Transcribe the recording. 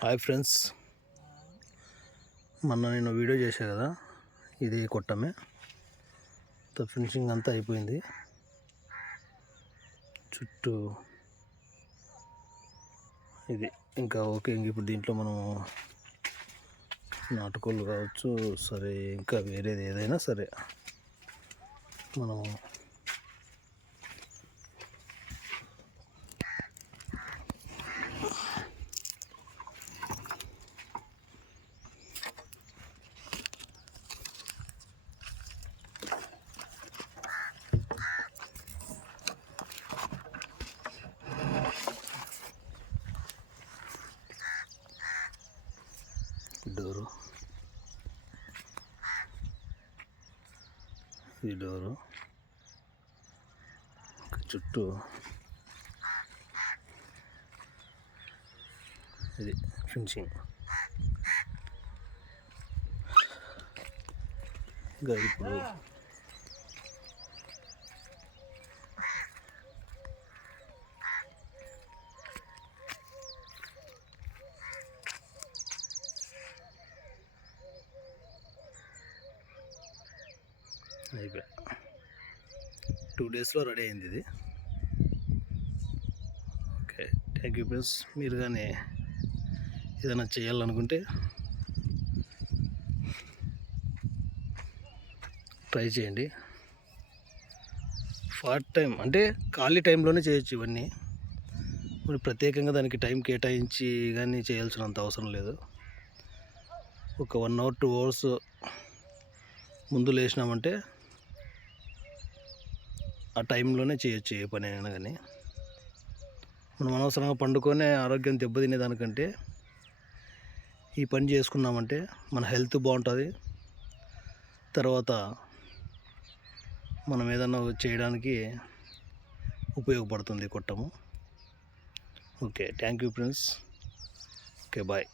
Hi friends, నేను video చేశా కదా, ఇది కొట్టమే ఫినిషింగ్ అంతా అయిపోయింది. చుట్టూ ఇది ఇంకా ఓకే. ఇప్పుడు దీంట్లో మనం నాటుకోళ్ళు కావచ్చు, సరే ఇంకా వేరేది ఏదైనా సరే మనం డోరు, ఈ డోరు చుట్టూ ఇది ఫినిషింగ్. ఇంకా ఇప్పుడు అయిపోయా, 2 డేస్లో రెడీ అయింది ఇది. Okay, thank you friends. మీరు కానీ ఏదైనా చేయాలనుకుంటే ట్రై చేయండి. పార్ట్ టైం అంటే ఖాళీ టైంలోనే చేయొచ్చు ఇవన్నీ. మరి ప్రత్యేకంగా దానికి టైం కేటాయించి కానీ చేయాల్సినంత అవసరం లేదు. ఒక 1 అవర్ 2 అవర్స్ ముందు లేచినామంటే ఆ టైంలోనే చేయొచ్చు ఏ పని అయినా. కానీ మనం అనవసరంగా పండుకొనే ఆరోగ్యం దెబ్బతినేదానికంటే ఈ పని చేసుకున్నామంటే మన హెల్త్ బాగుంటుంది. తర్వాత మనం ఏదన్నా చేయడానికి ఉపయోగపడుతుంది కొట్టము. Okay, thank you friends. Okay, bye.